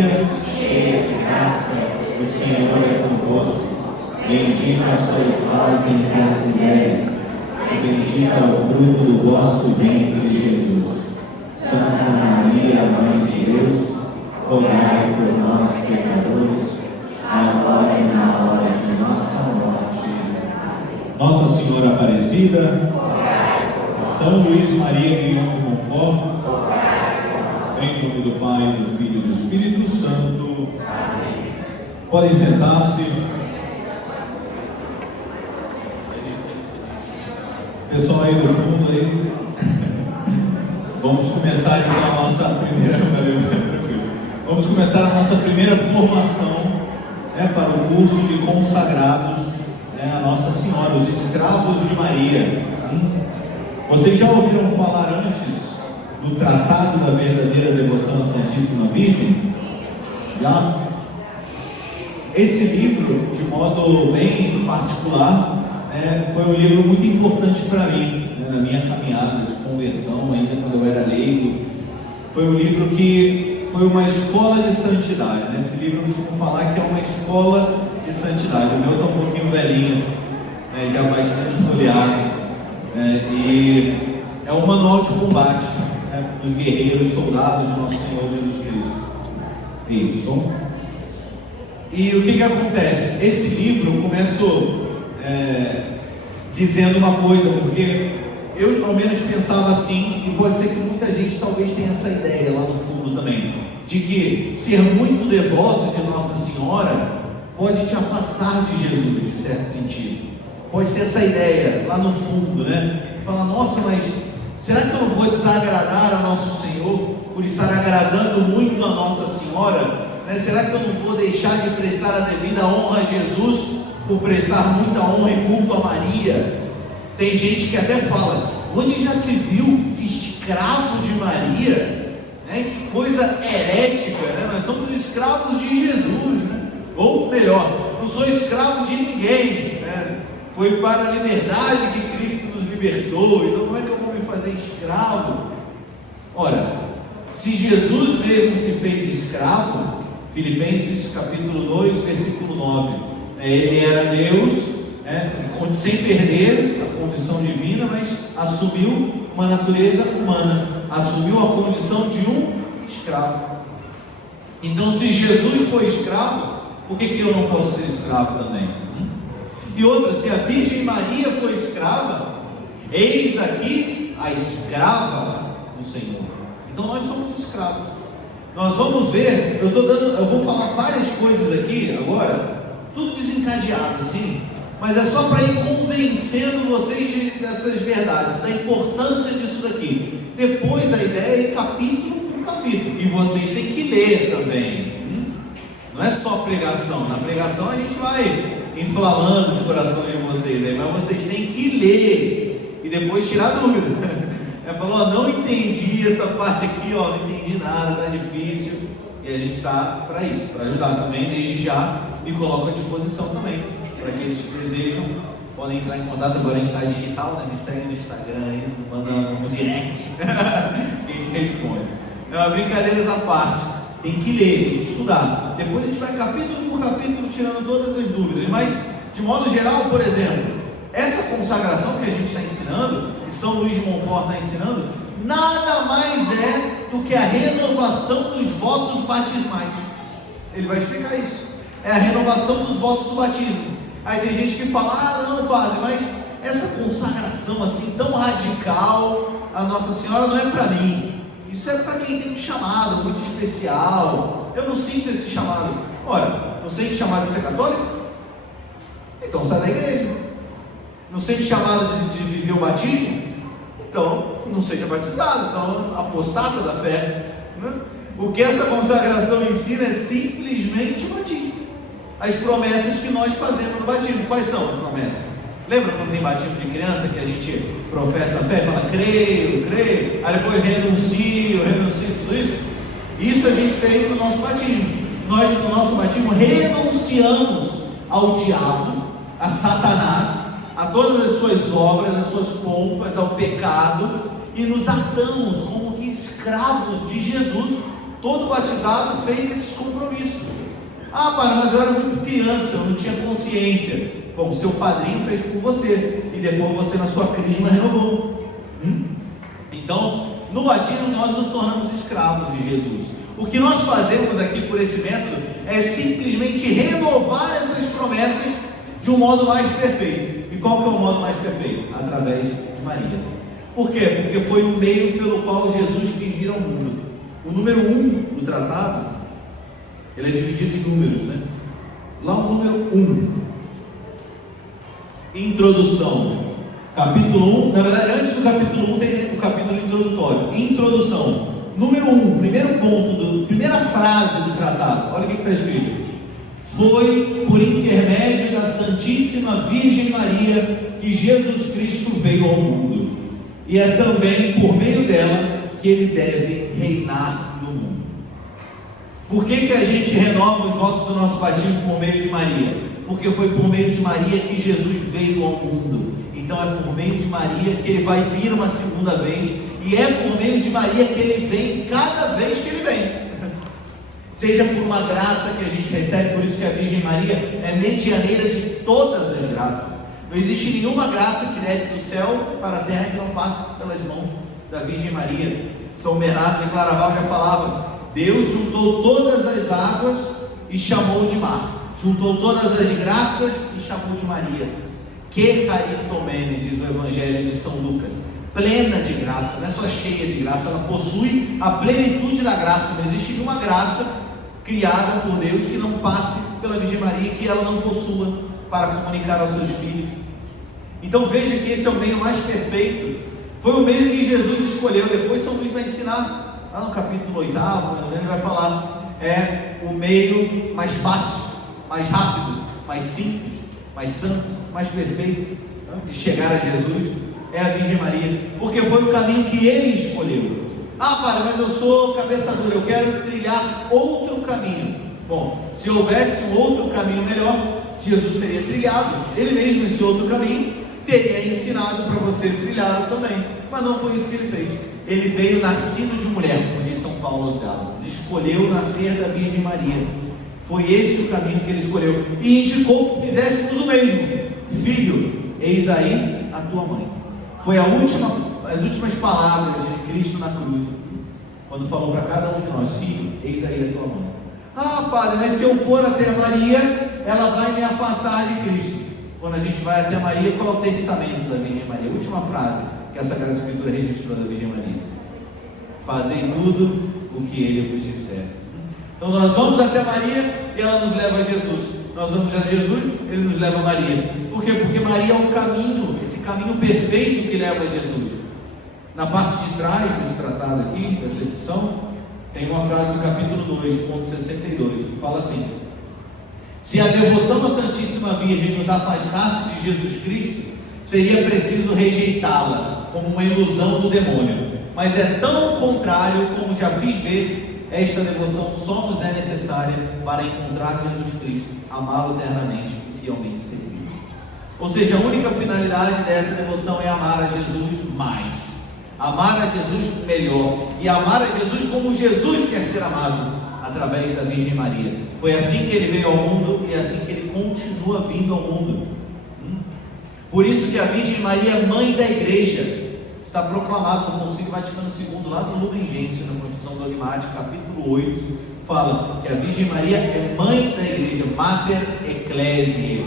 Maria, cheia de graça, o Senhor é convosco. Bendita sois vós entre as mulheres, e bendito é o fruto do vosso ventre, Jesus. Santa Maria, Mãe de Deus, rogai por nós, pecadores, agora e na hora de nossa morte. Nossa Senhora Aparecida, São Luís Maria Guilhom de Montfort, em nome do Pai, do Filho e do Espírito Santo. Amém. Podem sentar-se. Pessoal aí do fundo aí. Vamos começar então a nossa primeira. Vamos começar a nossa primeira formação, para o curso de consagrados, a Nossa Senhora, os escravos de Maria. Vocês já ouviram falar antes do Tratado da Verdadeira Devoção à Santíssima Virgem? Já? Esse livro, de modo bem particular, foi um livro muito importante para mim, na minha caminhada de conversão, ainda quando eu era leigo. Foi um livro que foi uma escola de santidade. Esse livro eu costumo falar que é uma escola de santidade. O meu está um pouquinho velhinho, já bastante folheado, e é um manual de combate dos guerreiros, soldados de Nosso Senhor Jesus Cristo. Isso. E o que acontece? Esse livro começou dizendo uma coisa, porque eu ao menos pensava assim, e pode ser que muita gente talvez tenha essa ideia lá no fundo também, de que ser muito devoto de Nossa Senhora pode te afastar de Jesus, de certo sentido. Pode ter essa ideia lá no fundo, Falar, nossa, mas será que eu não vou desagradar a Nosso Senhor por estar agradando muito a Nossa Senhora? Será que eu não vou deixar de prestar a devida honra a Jesus por prestar muita honra e culto a Maria? Tem gente que até fala, onde já se viu escravo de Maria? Que coisa herética, Nós somos escravos de Jesus, Ou melhor, não sou escravo de ninguém, Foi para a liberdade que Cristo nos libertou, então como é que eu vou me fazer escravo? Ora, se Jesus mesmo se fez escravo, Filipenses capítulo 2, versículo 9, ele era Deus, sem perder a condição divina, mas assumiu uma natureza humana, assumiu a condição de um escravo. Então, se Jesus foi escravo, por que eu não posso ser escravo também? E outra, se a Virgem Maria foi escrava, eis aqui a escrava do Senhor. Então nós somos escravos. Nós vamos ver, eu vou falar várias coisas aqui agora, tudo desencadeado assim, mas é só para ir convencendo vocês dessas verdades, da importância disso daqui. Depois a ideia é ir capítulo por capítulo, e vocês têm que ler também. Não é só pregação, na pregação a gente vai inflamando os corações de vocês, mas vocês têm que ler e depois tirar dúvida. Falou, não entendi essa parte aqui, não entendi nada, tá difícil, e a gente está para isso, para ajudar também. Desde já me coloco à disposição também, para aqueles que desejam, podem entrar em contato. Agora a gente está digital, me segue no Instagram aí, manda um direct, que a gente responde. Brincadeiras à parte, tem que ler, tem que estudar. Depois a gente vai capítulo por capítulo tirando todas as dúvidas, mas de modo geral, por exemplo, essa consagração que a gente está ensinando, que São Luís de Montfort está ensinando, nada mais é do que a renovação dos votos batismais. Ele vai explicar isso. É a renovação dos votos do batismo. Aí tem gente que fala, não padre, mas essa consagração assim tão radical a Nossa Senhora não é para mim. Isso é para quem tem um chamado muito especial. Eu não sinto esse chamado. Ora, não sente chamado de ser católico? Então sai da igreja. Não sente chamado de viver o batismo? Então não seja batizado, então apostata da fé, O que essa consagração ensina é simplesmente o batismo, as promessas que nós fazemos no batismo. Quais são as promessas? Lembra quando tem batismo de criança que a gente professa a fé, fala creio, aí depois renuncio, tudo isso? Isso a gente tem no nosso batismo. Nós no nosso batismo renunciamos ao diabo, a Satanás, a todas as suas obras, as suas pompas, ao pecado, e nos atamos como que escravos de Jesus. Todo batizado fez esses compromissos. Ah, pai, mas eu era muito criança, eu não tinha consciência. Bom, seu padrinho fez por você, e depois você na sua crisma renovou. Então, no batismo nós nos tornamos escravos de Jesus. O que nós fazemos aqui por esse método é simplesmente renovar essas promessas de um modo mais perfeito. E qual que é o modo mais perfeito? Através de Maria. Por quê? Porque foi o meio pelo qual Jesus quis vir ao mundo. O número 1 do tratado, ele é dividido em números, né? Lá o número 1, introdução, capítulo 1, na verdade antes do capítulo 1 tem o capítulo introdutório, introdução, número 1, primeiro ponto, primeira frase do tratado, olha o que está escrito: foi por intermédio da Santíssima Virgem Maria que Jesus Cristo veio ao mundo, e é também por meio dela que ele deve reinar no mundo. Por que a gente renova os votos do nosso batismo por meio de Maria? Porque foi por meio de Maria que Jesus veio ao mundo. Então é por meio de Maria que ele vai vir uma segunda vez, e é por meio de Maria que ele vem cada vez que ele vem. Seja por uma graça que a gente recebe, por isso que a Virgem Maria é medianeira de todas as graças. Não existe nenhuma graça que desce do céu para a terra que não passe pelas mãos da Virgem Maria. São Bernardo de Claraval já falava: Deus juntou todas as águas e chamou de mar, juntou todas as graças e chamou de Maria. Que caritomene, diz o Evangelho de São Lucas, plena de graça, não é só cheia de graça, ela possui a plenitude da graça. Não existe nenhuma graça criada por Deus que não passe pela Virgem Maria, que ela não possua para comunicar aos seus filhos. Então veja que esse é o meio mais perfeito, foi o meio que Jesus escolheu. Depois São Luís vai ensinar, lá no capítulo 8, ele vai falar, é o meio mais fácil, mais rápido, mais simples, mais santo, mais perfeito de chegar a Jesus, é a Virgem Maria, porque foi o caminho que ele escolheu. Ah, pai, mas eu sou cabeça dura, eu quero trilhar outro caminho. Bom, se houvesse um outro caminho melhor, Jesus teria trilhado ele mesmo esse outro caminho, teria ensinado para você trilhar também, mas não foi isso que ele fez. Ele veio nascido de mulher, como diz São Paulo aos Gálatas, escolheu nascer da Virgem Maria. Foi esse o caminho que ele escolheu, e indicou que fizéssemos o mesmo. Filho, eis aí a tua mãe. Foi as últimas palavras de Cristo na cruz, quando falou para cada um de nós: filho, eis aí a tua mãe. Ah, padre, mas se eu for até Maria, ela vai me afastar de Cristo. Quando a gente vai até Maria, qual é o testamento da Virgem Maria? A última frase que a Sagrada Escritura registrou da Virgem Maria: fazei tudo o que ele vos disser. Então nós vamos até Maria e ela nos leva a Jesus. Nós vamos a Jesus, ele nos leva a Maria. Por quê? Porque Maria é um caminho, esse caminho perfeito que leva a Jesus. Na parte de trás desse tratado aqui, dessa edição, tem uma frase do capítulo 2, ponto 62, que fala assim: se a devoção à Santíssima Virgem nos afastasse de Jesus Cristo, seria preciso rejeitá-la como uma ilusão do demônio. Mas é tão contrário como já fiz ver. Esta devoção só nos é necessária para encontrar Jesus Cristo, amá-lo eternamente e fielmente servir. Ou seja, a única finalidade dessa devoção é amar a Jesus mais, amar a Jesus melhor, e amar a Jesus como Jesus quer ser amado, através da Virgem Maria. Foi assim que ele veio ao mundo e é assim que ele continua vindo ao mundo. Por isso que a Virgem Maria é mãe da igreja. Está proclamado no Concílio Vaticano II, lá do Lumen Gentium, na Constituição Dogmática, capítulo 8, fala que a Virgem Maria é mãe da igreja, Mater Ecclesiae.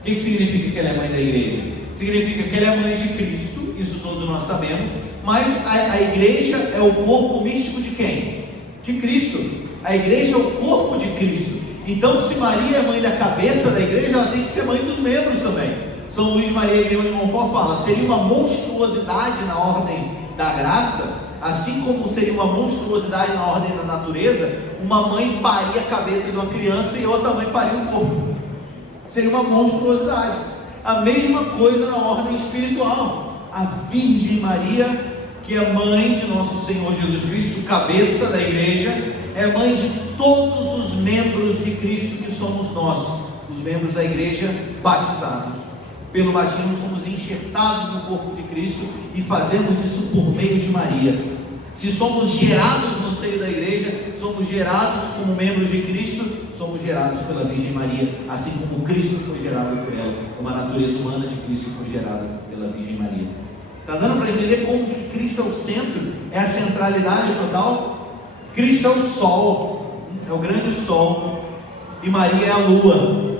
O que significa que ela é mãe da igreja? Significa que ela é mãe de Cristo, isso todos nós sabemos, mas a igreja é o corpo místico de quem? De Cristo. A igreja é o corpo de Cristo. Então, se Maria é mãe da cabeça da igreja, ela tem que ser mãe dos membros também. São Luís Maria Grignion de Montfort fala: seria uma monstruosidade na ordem da graça, assim como seria uma monstruosidade na ordem da natureza, uma mãe parir a cabeça de uma criança e outra mãe parir o corpo. Seria uma monstruosidade. A mesma coisa na ordem espiritual. A Virgem Maria, que é mãe de nosso Senhor Jesus Cristo, cabeça da igreja, é mãe de todos os membros de Cristo, que somos nós, os membros da igreja batizados. Pelo batismo somos enxertados no corpo de Cristo e fazemos isso por meio de Maria. Se somos gerados no seio da igreja, somos gerados como membros de Cristo, somos gerados pela Virgem Maria, assim como Cristo foi gerado por ela, como a natureza humana de Cristo foi gerada pela Virgem Maria. Está dando para entender como que Cristo é o centro, é a centralidade total? Cristo é o sol, é o grande sol, e Maria é a lua.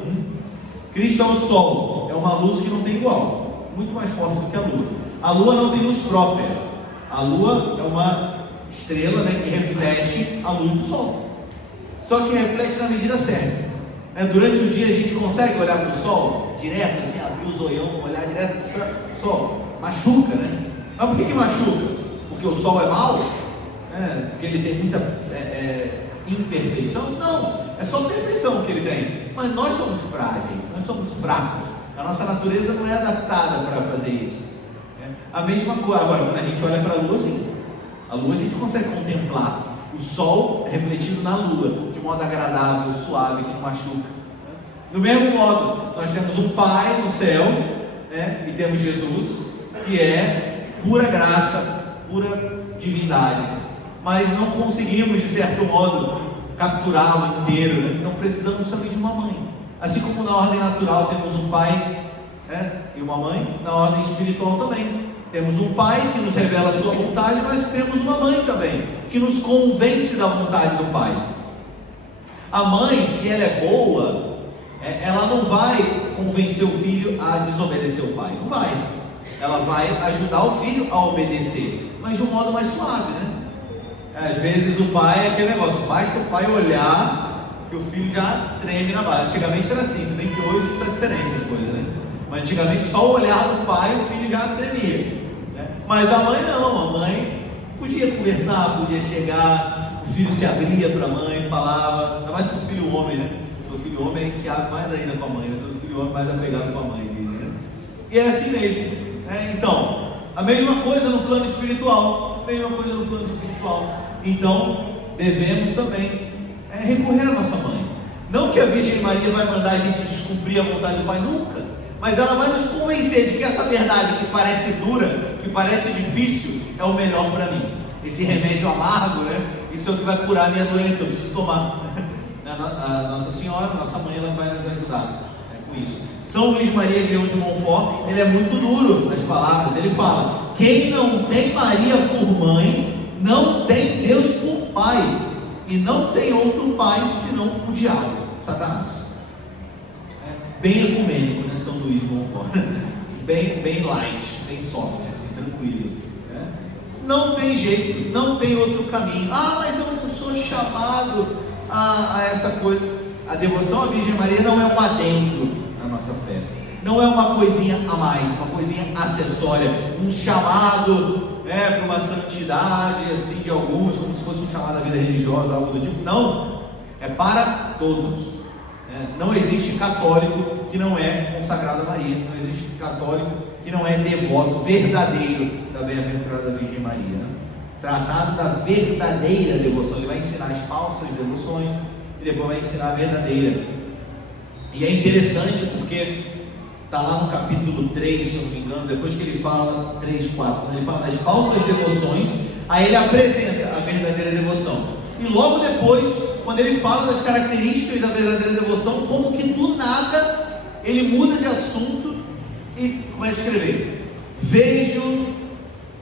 Cristo é o sol, é uma luz que não tem igual, muito mais forte do que a lua. A lua não tem luz própria. A lua é uma estrela, né, que reflete a luz do sol, só que reflete na medida certa, né? Durante o dia a gente consegue olhar para o sol direto, assim, abrir o zoião, olhar direto para o sol, machuca, né? Mas por que machuca? Porque o sol é mau? Porque ele tem muita imperfeição? Não, é só perfeição que ele tem. Mas nós somos frágeis, nós somos fracos, a nossa natureza não é adaptada para fazer isso. A mesma coisa, agora quando a gente olha para a lua, sim, a lua a gente consegue contemplar o sol refletido na lua, de modo agradável, suave, que não machuca. Do mesmo modo, nós temos um Pai no céu, né? E temos Jesus, que é pura graça, pura divindade, mas não conseguimos, de certo modo, capturá-lo inteiro, né? Então precisamos também de uma mãe. Assim como na ordem natural temos um pai, né, e uma mãe, na ordem espiritual também temos um pai que nos revela a sua vontade, mas temos uma mãe também, que nos convence da vontade do pai. A mãe, se ela é boa, ela não vai convencer o filho a desobedecer o pai, não vai. Ela vai ajudar o filho a obedecer, mas de um modo mais suave, né? Às vezes o pai é aquele negócio, basta o pai olhar que o filho já treme na base. Antigamente era assim, se bem que hoje está diferente as coisas, né? Mas antigamente só o olhar do pai o filho já tremia. Mas a mãe não, a mãe podia conversar, podia chegar, o filho se abria para a mãe, falava, ainda mais se o filho homem, né? O filho homem se abre mais ainda com a mãe, né? O filho homem mais apegado com a mãe, né? E é assim mesmo, né? Então, a mesma coisa no plano espiritual, então devemos também recorrer à nossa mãe. Não que a Virgem Maria vai mandar a gente descobrir a vontade do Pai, nunca. Mas ela vai nos convencer de que essa verdade que parece dura, que parece difícil, é o melhor para mim. Esse remédio amargo, né? Isso é o que vai curar a minha doença, eu preciso tomar. A Nossa Senhora, nossa mãe, ela vai nos ajudar com isso. São Luís Maria Grião de Montfort, ele é muito duro nas palavras. Ele fala: quem não tem Maria por mãe, não tem Deus por pai, e não tem outro pai senão o diabo, Satanás. Bem ecumênico, né, São Luís de Montfort, bem light, bem soft, assim, tranquilo, né? Não tem jeito, não tem outro caminho. Mas eu não sou chamado a essa coisa. A devoção à Virgem Maria não é um adendo à nossa fé, não é uma coisinha a mais, uma coisinha acessória, um chamado, né, para uma santidade, assim, de alguns, como se fosse um chamado à vida religiosa, algo do tipo. Não, é para todos. Não existe católico que não é consagrado a Maria, não existe católico que não é devoto verdadeiro da bem-aventurada Virgem Maria, né? Tratado da verdadeira devoção, ele vai ensinar as falsas devoções e depois vai ensinar a verdadeira. E é interessante porque está lá no capítulo 3, se eu não me engano, depois que ele fala 3, 4, quando ele fala das falsas devoções, aí ele apresenta a verdadeira devoção, e logo depois, quando ele fala das características da verdadeira devoção, como que do nada ele muda de assunto e começa a escrever: vejo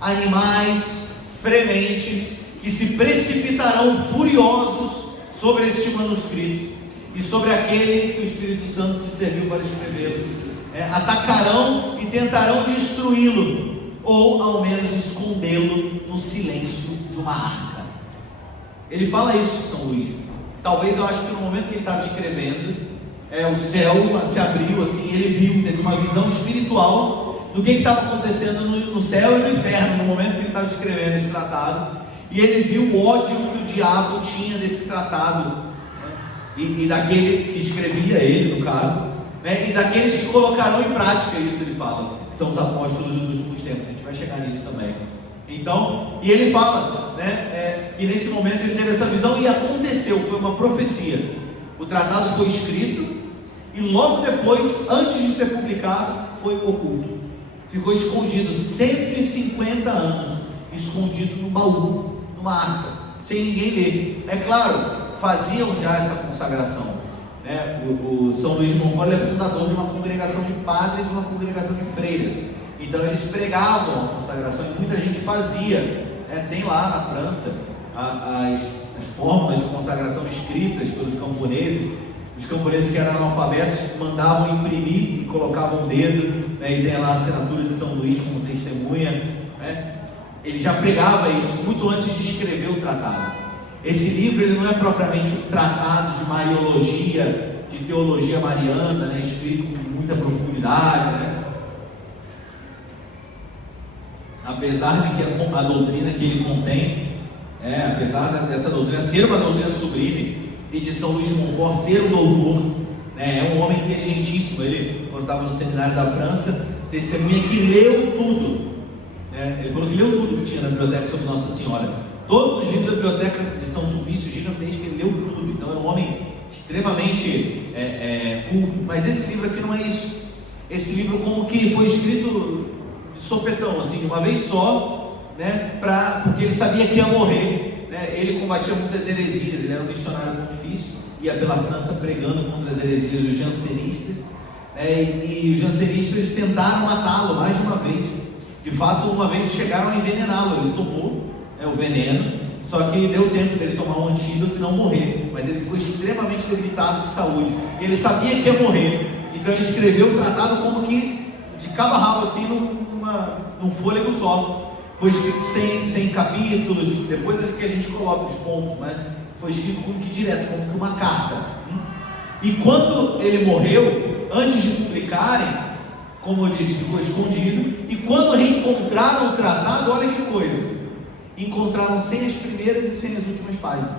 animais frementes que se precipitarão furiosos sobre este manuscrito e sobre aquele que o Espírito Santo se serviu para escrevê-lo. Atacarão e tentarão destruí-lo, ou ao menos escondê-lo no silêncio de uma arca. Ele fala isso, São Luís. Talvez, eu acho que no momento que ele estava escrevendo, o céu se abriu assim, ele viu, teve uma visão espiritual do que estava acontecendo no céu e no inferno, no momento que ele estava escrevendo esse tratado, e ele viu o ódio que o diabo tinha desse tratado, né? e daquele que escrevia ele, no caso, né? E daqueles que colocarão em prática isso, ele fala, que são os apóstolos dos últimos tempos. A gente vai chegar nisso também. Então, e ele fala, né, que nesse momento ele teve essa visão e aconteceu, foi uma profecia. O tratado foi escrito e logo depois, antes de ser publicado, foi oculto. Ficou escondido 150 anos, escondido no baú numa arca, sem ninguém ler. É claro, faziam já essa consagração, né? O São Luís de Montfort é fundador de uma congregação de padres e uma congregação de freiras. Então eles pregavam a consagração e muita gente fazia, né? Tem lá na França as fórmulas de consagração escritas pelos camponeses. Os camponeses que eram analfabetos mandavam imprimir e colocavam o dedo, né? E tem lá a assinatura de São Luís como testemunha, né? Ele já pregava isso muito antes de escrever o tratado. Esse livro ele não é propriamente um tratado de mariologia, de teologia mariana, né? Escrito com muita profundidade, né? Apesar de que a doutrina que ele contém, apesar dessa doutrina ser uma doutrina sublime e de São Luís de Montfort ser um doutor, né? É um homem inteligentíssimo. Ele, quando estava no seminário da França, testemunha que leu tudo, né? Ele falou que leu tudo que tinha na biblioteca sobre Nossa Senhora. Todos os livros da biblioteca de São Sulpício gigantesca, ele leu tudo. Então era um homem extremamente culto. Mas esse livro aqui não é isso. Esse livro como que foi escrito de sopetão, assim, de uma vez só, né? Porque ele sabia que ia morrer, né? Ele combatia muitas heresias. Ele era um missionário muito difícil, ia pela França pregando contra as heresias dos jansenistas, e os jansenistas tentaram matá-lo mais de uma vez. De fato, uma vez chegaram a envenená-lo. Ele tomou o veneno, só que deu tempo dele tomar um antídoto e não morrer, mas ele ficou extremamente debilitado de saúde. Ele sabia que ia morrer, então ele escreveu o tratado como que de cabo a rabo, assim, num fôlego só. Foi escrito sem capítulos. Depois é que a gente coloca os pontos, mas foi escrito como que direto, como que uma carta. E quando ele morreu, antes de publicarem, como eu disse, ficou escondido. E quando reencontraram o tratado, olha que coisa, encontraram sem as primeiras e sem as últimas páginas.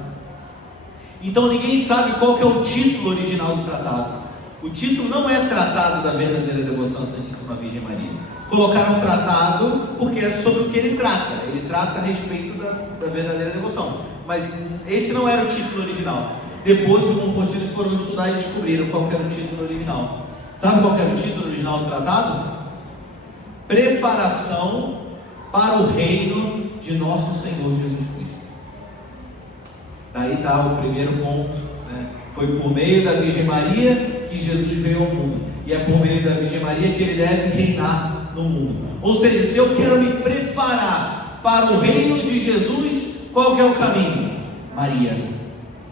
Então ninguém sabe qual que é o título original do tratado. O título não é Tratado da Verdadeira Devoção à Santíssima Virgem Maria. Colocaram tratado porque é sobre o que ele trata. Ele trata a respeito da verdadeira devoção. Mas esse não era o título original. Depois os monfortinos foram estudar e descobriram qual que era o título original. Sabe qual que era o título original do tratado? Preparação para o reino de nosso Senhor Jesus Cristo. Daí está o primeiro ponto, né? Foi por meio da Virgem Maria que Jesus veio ao mundo, e é por meio da Virgem Maria que ele deve reinar no mundo. Ou seja, se eu quero me preparar para o reino de Jesus, qual que é o caminho? Maria.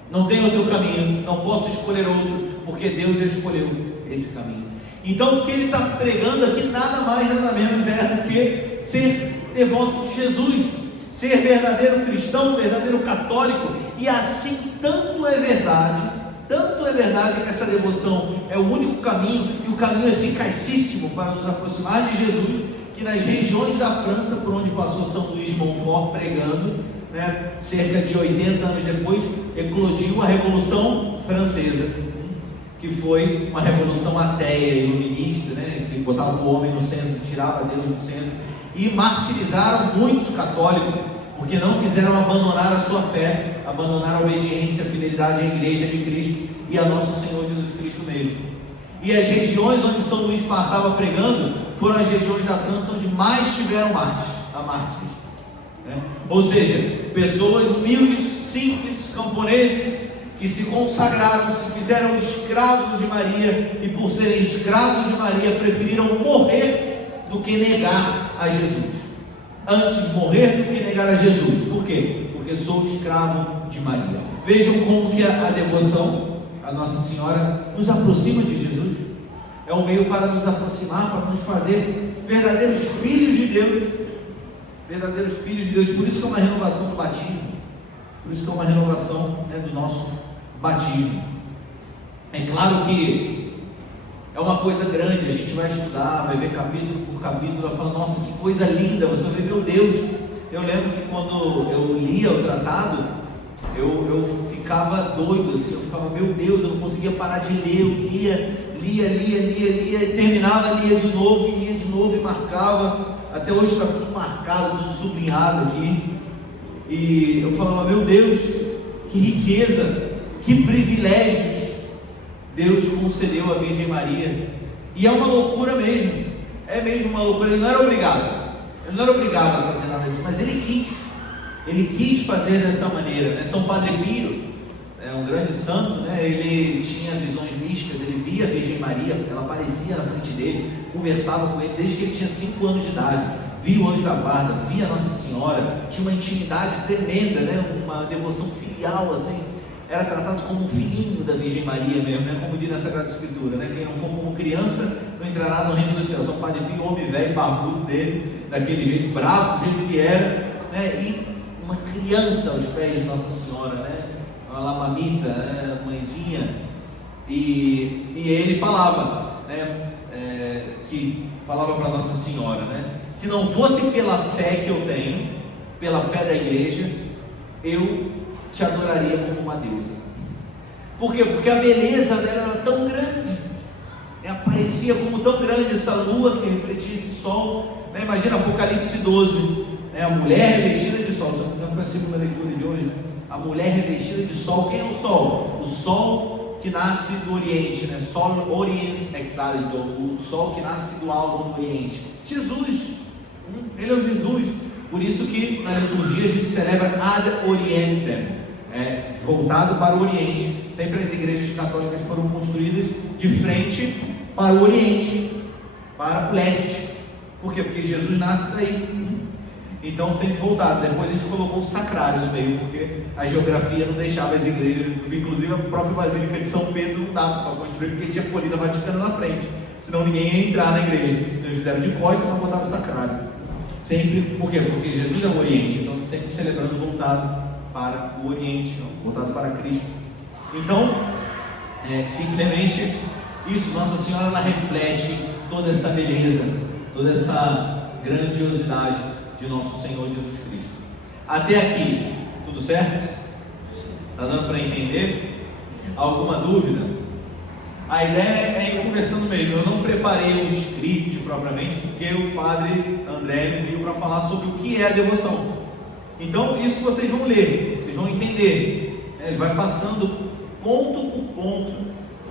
Não tem outro caminho, não posso escolher outro, porque Deus já escolheu esse caminho. Então o que ele está pregando aqui nada mais nada menos é do que ser devoto de Jesus, ser verdadeiro cristão, verdadeiro católico. E assim tanto é verdade que essa devoção é o único caminho, e o caminho eficacíssimo para nos aproximar de Jesus, que nas regiões da França por onde passou São Luís de Montfort pregando, né, cerca de 80 anos depois, eclodiu a Revolução Francesa, que foi uma revolução ateia, iluminista, né, que botava o homem no centro, tirava Deus do centro, e martirizaram muitos católicos, porque não quiseram abandonar a sua fé, abandonar a obediência, a fidelidade à Igreja de Cristo e a nosso Senhor Jesus Cristo mesmo. E as regiões onde São Luís passava pregando foram as regiões da França onde mais tiveram mártires, né? Ou seja, pessoas humildes, simples, camponeses, que se consagraram, se fizeram escravos de Maria, e por serem escravos de Maria preferiram morrer do que negar a Jesus. Antes morrer do que negar a Jesus. Por quê? Porque sou escravo de Maria. Vejam como que a devoção a Nossa Senhora nos aproxima de Jesus. É um meio para nos aproximar, para nos fazer verdadeiros filhos de Deus. Verdadeiros filhos de Deus. Por isso que é uma renovação do batismo. Por isso que é uma renovação, né, do nosso batismo. É claro que é uma coisa grande, a gente vai estudar, vai ver capítulo por capítulo, vai falar, nossa, que coisa linda, você vai ver, meu Deus. Eu lembro que quando eu lia o tratado, eu ficava doido, assim, eu ficava, meu Deus, eu não conseguia parar de ler, eu lia, e terminava, lia de novo e marcava. Até hoje está tudo marcado, tudo sublinhado aqui, e eu falava, meu Deus, que riqueza, que privilégios Deus concedeu à Virgem Maria. E é uma loucura mesmo, é mesmo uma loucura. Ele não era obrigado a fazer nada disso, mas ele ele quis fazer dessa maneira, né? São Padre Pio, um grande santo, né? Ele tinha visões místicas, ele via a Virgem Maria, ela aparecia na frente dele, conversava com ele desde que ele tinha 5 anos de idade, via o anjo da guarda, via Nossa Senhora, tinha uma intimidade tremenda, né? Uma devoção filial, assim, era tratado como um filhinho da Virgem Maria mesmo, né? Como diz na Sagrada Escritura, né? Quem não for como criança não entrará no reino dos céus. São Padre Pio, homem velho, barbudo dele, daquele jeito, bravo do jeito que era, né? E uma criança aos pés de Nossa Senhora, né? Uma lamamita, né? Mãezinha, e ele falava, né? Que falava para Nossa Senhora, né? Se não fosse pela fé que eu tenho, pela fé da igreja, eu te adoraria como uma deusa. Por quê? Porque a beleza dela era tão grande, aparecia como tão grande essa lua que refletia esse sol, né? Imagina Apocalipse 12, né? A mulher revestida de sol, não foi a segunda leitura de hoje, né? A mulher revestida de sol. Quem é o sol? O sol que nasce do Oriente, né? Sol Oriens Exalto, o sol que nasce do alto do Oriente. Jesus, ele é o Jesus. Por isso que na liturgia a gente celebra Ad Orientem, voltado para o Oriente. Sempre as igrejas católicas foram construídas de frente para o Oriente, para o leste. Por quê? Porque Jesus nasce daí. Então sempre voltado. Depois a gente colocou o sacrário no meio, porque a geografia não deixava as igrejas, inclusive a própria Basílica de São Pedro não dava para construir, porque tinha Colina Vaticana na frente, senão ninguém ia entrar na igreja. Então eles fizeram de costas para botar o sacrário. Sempre, por quê? Porque Jesus é o Oriente, então sempre celebrando voltado para o Oriente, voltado para Cristo. Então, simplesmente isso, Nossa Senhora, ela reflete toda essa beleza, toda essa grandiosidade de nosso Senhor Jesus Cristo. Até aqui, tudo certo? Está dando para entender? Alguma dúvida? A ideia é ir conversando mesmo. Eu não preparei um script propriamente, porque o Padre André me pediu para falar sobre o que é a devoção. Então, isso vocês vão ler, vocês vão entender. Ele vai passando ponto por ponto.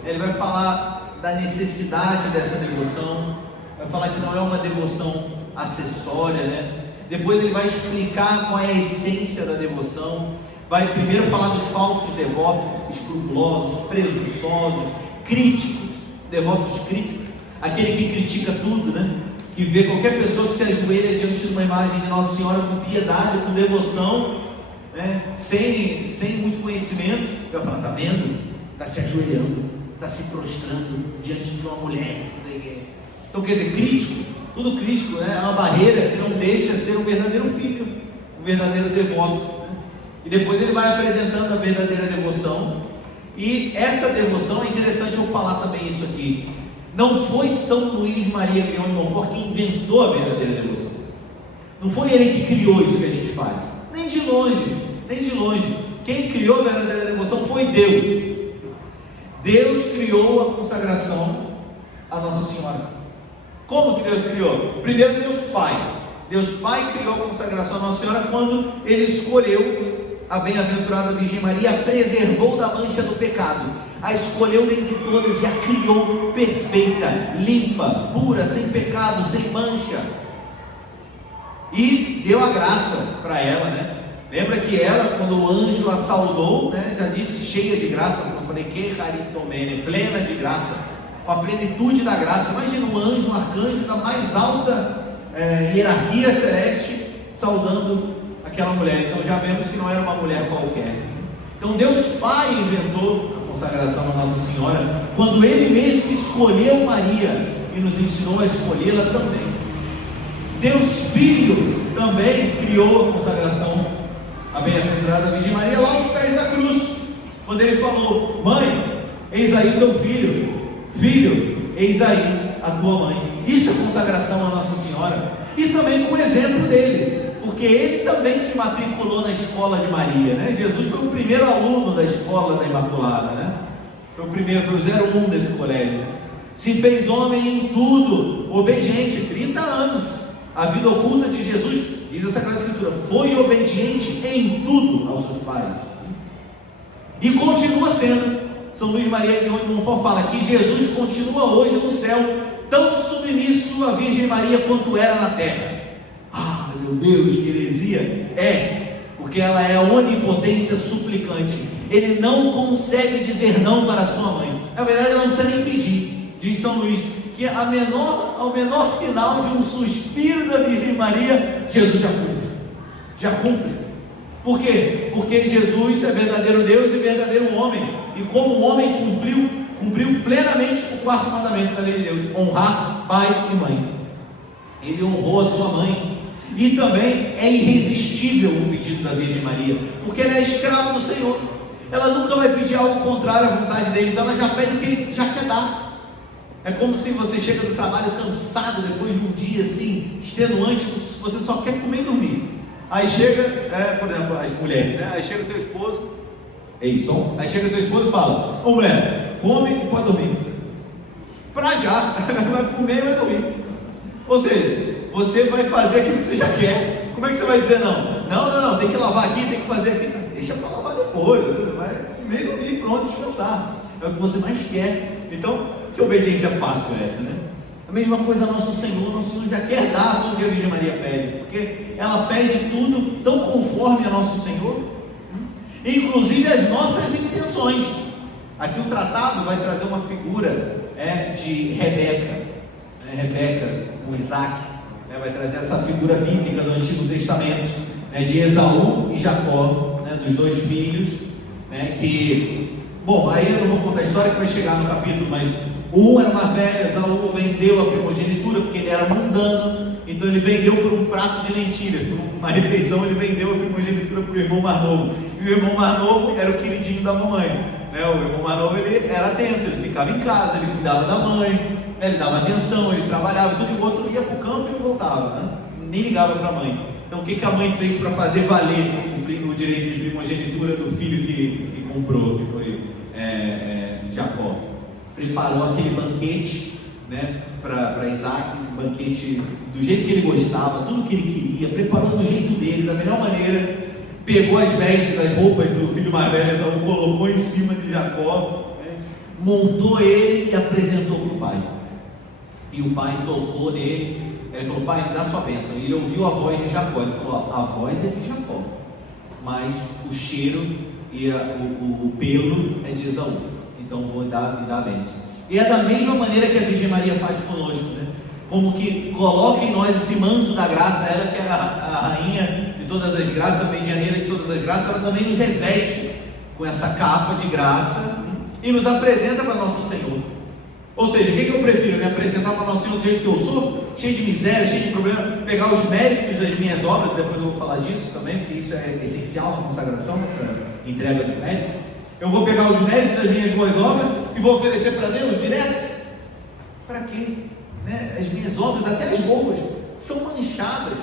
Ele vai falar da necessidade dessa devoção, vai falar que não é uma devoção acessória, né? Depois ele vai explicar qual é a essência da devoção. Vai primeiro falar dos falsos devotos, escrupulosos, presunçosos, críticos, devotos críticos, aquele que critica tudo, né? Que vê qualquer pessoa que se ajoelha diante de uma imagem de Nossa Senhora com piedade, com devoção, né? Sem muito conhecimento, vai falar, tá vendo? Está se ajoelhando, está se prostrando diante de uma mulher. Então quer dizer, crítico. Tudo crítico, né? É uma barreira que não deixa ser um verdadeiro filho, um verdadeiro devoto, né? E depois ele vai apresentando a verdadeira devoção. E essa devoção, é interessante eu falar também isso aqui, não foi São Luís Maria Grião de Montfort que inventou a verdadeira devoção. Não foi ele que criou isso que a gente faz, nem de longe, nem de longe. Quem criou a verdadeira devoção foi Deus. Deus criou a consagração a Nossa Senhora. Como que Deus criou? Primeiro Deus Pai. Deus Pai criou a consagração à Nossa Senhora quando Ele escolheu a bem-aventurada Virgem Maria, a preservou da mancha do pecado, a escolheu dentre todas e a criou perfeita, limpa, pura, sem pecado, sem mancha, e deu a graça para ela, né? Lembra que ela, quando o anjo a saudou, né, já disse cheia de graça, como eu falei, que raritomene, plena de graça, com a plenitude da graça. Imagina um anjo, um arcanjo da mais alta hierarquia celeste saudando aquela mulher. Então já vemos que não era uma mulher qualquer. Então Deus Pai inventou a consagração da Nossa Senhora quando Ele mesmo escolheu Maria e nos ensinou a escolhê-la também. Deus Filho também criou a consagração à bem-aventurada Virgem Maria lá aos pés da cruz, quando Ele falou: mãe, eis aí o teu filho. Filho, eis aí a tua mãe. Isso é consagração à Nossa Senhora. E também com o exemplo dele, porque ele também se matriculou na escola de Maria, né? Jesus foi o primeiro aluno da escola da Imaculada, né? Foi o primeiro, foi o 01 desse colégio. Se fez homem em tudo, obediente, 30 anos. A vida oculta de Jesus, diz a Sagrada Escritura, foi obediente em tudo aos seus pais. E continua sendo. São Luís Maria Grião de Montfort fala que Jesus continua hoje no céu, tão submisso à Virgem Maria quanto era na terra. Ah, meu Deus, que heresia! Porque porque ela é a onipotência suplicante. Ele não consegue dizer não para a sua mãe. Na verdade, ela não precisa nem pedir. Diz São Luís que ao menor sinal de um suspiro da Virgem Maria, Jesus já cumpre. Já cumpre. Por quê? Porque Jesus é verdadeiro Deus e verdadeiro homem. E como homem cumpriu plenamente o quarto mandamento da lei de Deus: honrar pai e mãe. Ele honrou a sua mãe. E também é irresistível o pedido da Virgem Maria, porque ela é escrava do Senhor. Ela nunca vai pedir algo contrário à vontade dele, então ela já pede o que ele já quer dar. É como se você chega do trabalho cansado, depois de um dia assim, extenuante, você só quer comer e dormir. Aí chega, por exemplo, as mulheres, né? Aí chega teu esposo, aí chega teu esposo e fala: ô mulher, come e pode dormir. Pra já, vai comer e vai dormir. Ou seja, você vai fazer aquilo que você já quer. Como é que você vai dizer não? Não, tem que lavar aqui, tem que fazer aqui. Deixa para lavar depois, vai comer e dormir, pronto, descansar. É o que você mais quer. Então, que obediência fácil é essa, né? A mesma coisa nosso Senhor já quer dar tudo que a Virgem Maria pede, porque ela pede tudo tão conforme a nosso Senhor, inclusive as nossas intenções. Aqui o tratado vai trazer uma figura de Rebeca, Rebeca com Isaac, vai trazer essa figura bíblica do Antigo Testamento, de Esaú e Jacó, dos dois filhos, que, bom, aí eu não vou contar a história que vai chegar no capítulo, mas um era mais velho. Esaú vendeu a primogenitura porque ele era mundano, então ele vendeu por um prato de lentilha, por uma refeição. Ele vendeu a primogenitura para o irmão mais novo, e o irmão mais novo era o queridinho da mamãe, o irmão mais novo, ele era atento, ele ficava em casa, ele cuidava da mãe, ele dava atenção, ele trabalhava tudo, e o outro ia para o campo e não voltava, nem ligava para a mãe. Então o que a mãe fez para fazer valer o direito de primogenitura do filho que comprou, que foi Jacó? Preparou aquele banquete, para Isaac, um banquete do jeito que ele gostava, tudo que ele queria, preparou do jeito dele, da melhor maneira. Pegou as vestes, as roupas do filho mais velho, Esaú, colocou em cima de Jacó, montou ele e apresentou para o pai. E o pai tocou nele. Ele falou: pai, me dá sua bênção. E ele ouviu a voz de Jacó. Ele falou: a voz é de Jacó, mas o cheiro e o pelo é de Esaú. Então vou me dar a bênção. E é da mesma maneira que a Virgem Maria faz conosco, como que coloca em nós esse manto da graça. Ela que é a rainha de todas as graças, a medianeira de todas as graças, ela também nos reveste com essa capa de graça e nos apresenta para nosso Senhor. Ou seja, o que eu prefiro? Me apresentar para nosso Senhor do jeito que eu sou, cheio de miséria, cheio de problema, pegar os méritos das minhas obras, depois eu vou falar disso também, porque isso é essencial na consagração, nessa entrega dos méritos. Eu vou pegar os méritos das minhas boas obras e vou oferecer para Deus direto? Para quê? As minhas obras, até as boas, são manchadas.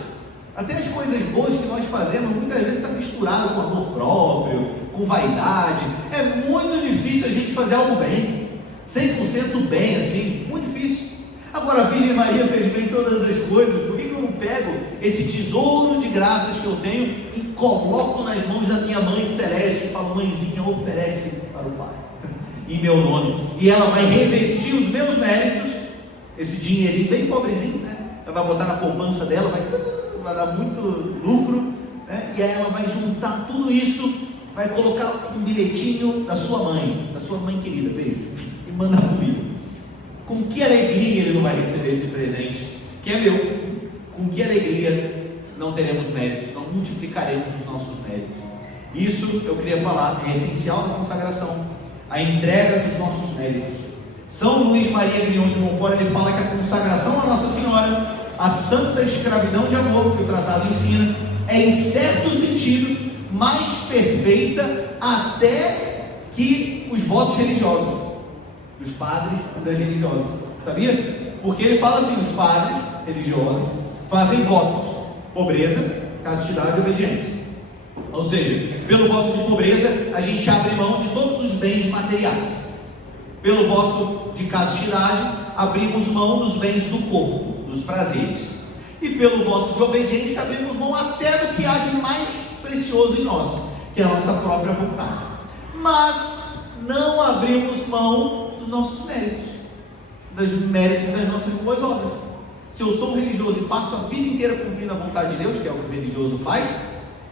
Até as coisas boas que nós fazemos, muitas vezes está misturado com amor próprio, com vaidade. É muito difícil a gente fazer algo bem, 100% bem, assim, muito difícil. Agora a Virgem Maria fez bem todas as coisas. Por que eu não pego esse tesouro de graças que eu tenho e coloco nas mãos da minha mãe celeste e falo: mãezinha, oferece para o Pai, em meu nome, e ela vai revestir os meus méritos, esse dinheirinho bem pobrezinho, ela vai botar na poupança dela, vai dar muito lucro, e aí ela vai juntar tudo isso, vai colocar um bilhetinho da sua mãe querida, beijo, e mandar para o filho. Com que alegria ele não vai receber esse presente, que é meu? Com que alegria não teremos méritos, não multiplicaremos os nossos méritos? Isso eu queria falar, é essencial na consagração, a entrega dos nossos méritos. São Luís Maria Grignon de Montfort, ele fala que a consagração a Nossa Senhora, a santa escravidão de amor que o tratado ensina, é em certo sentido mais perfeita até que os votos religiosos dos padres e das religiosas, sabia? Porque ele fala assim: os padres religiosos fazem votos: pobreza, castidade e obediência. Ou seja, pelo voto de pobreza a gente abre mão de todos os bens materiais. Pelo voto de castidade abrimos mão dos bens do corpo, dos prazeres. E pelo voto de obediência abrimos mão até do que há de mais precioso em nós, que é a nossa própria vontade. Mas não abrimos mão dos nossos méritos, dos méritos das nossas boas obras. Se eu sou um religioso e passo a vida inteira cumprindo a vontade de Deus, que é o que o religioso faz,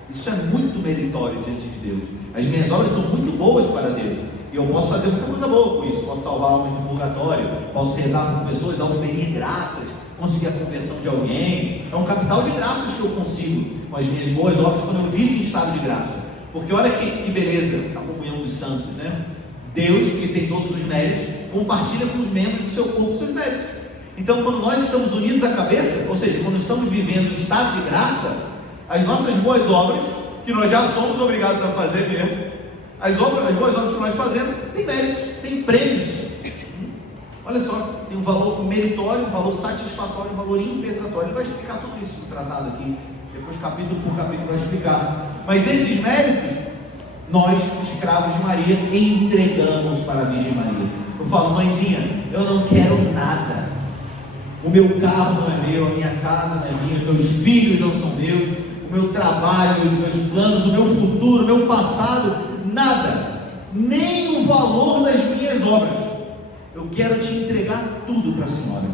Isso é muito meritório diante de Deus. As minhas obras são muito boas para Deus. E eu posso fazer muita coisa boa com isso. Posso salvar almas do purgatório, posso rezar por pessoas, oferir graças, conseguir a conversão de alguém. É um capital de graças que eu consigo com as minhas boas obras quando eu vivo em estado de graça. Porque olha que beleza a comunhão dos santos, né? Deus, que tem todos os méritos, compartilha com os membros do seu corpo os seus méritos. Então, quando nós estamos unidos à cabeça, ou seja, quando estamos vivendo em estado de graça, as nossas boas obras, que nós já somos obrigados a fazer mesmo, as boas obras que nós fazemos, tem méritos, tem prêmios. Olha só, tem um valor meritório, um valor satisfatório, um valor impetratório. Ele vai explicar tudo isso no tratado aqui, depois capítulo por capítulo vai explicar. Mas esses méritos, nós, escravos de Maria, entregamos para a Virgem Maria. Eu falo, mãezinha, eu não quero nada. O meu carro não é meu, a minha casa não é minha, os meus filhos não são meus, o meu trabalho, os meus planos, o meu futuro, o meu passado, nada, nem o valor das minhas obras. Eu quero te entregar tudo para a senhora.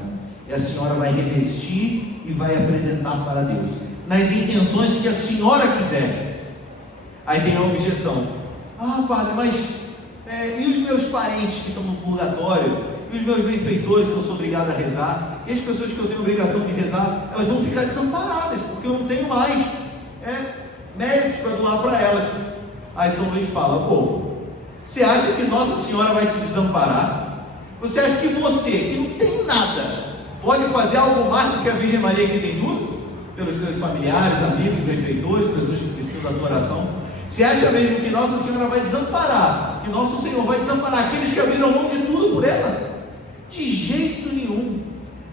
E a senhora vai revestir e vai apresentar para Deus, nas intenções que a senhora quiser. Aí tem a objeção: ah, padre, mas e os meus parentes que estão no purgatório? E os meus benfeitores que eu sou obrigado a rezar? E as pessoas que eu tenho obrigação de rezar, elas vão ficar desamparadas, porque eu não tenho mais méritos para doar para elas. Aí São Luís fala: pô, você acha que Nossa Senhora vai te desamparar? Você acha que você, que não tem nada, pode fazer algo mais do que a Virgem Maria, que tem tudo? Pelos teus familiares, amigos, benfeitores, pessoas que precisam da tua oração? Você acha mesmo que Nossa Senhora vai desamparar, que Nosso Senhor vai desamparar aqueles que abriram mão de tudo por ela? De jeito nenhum.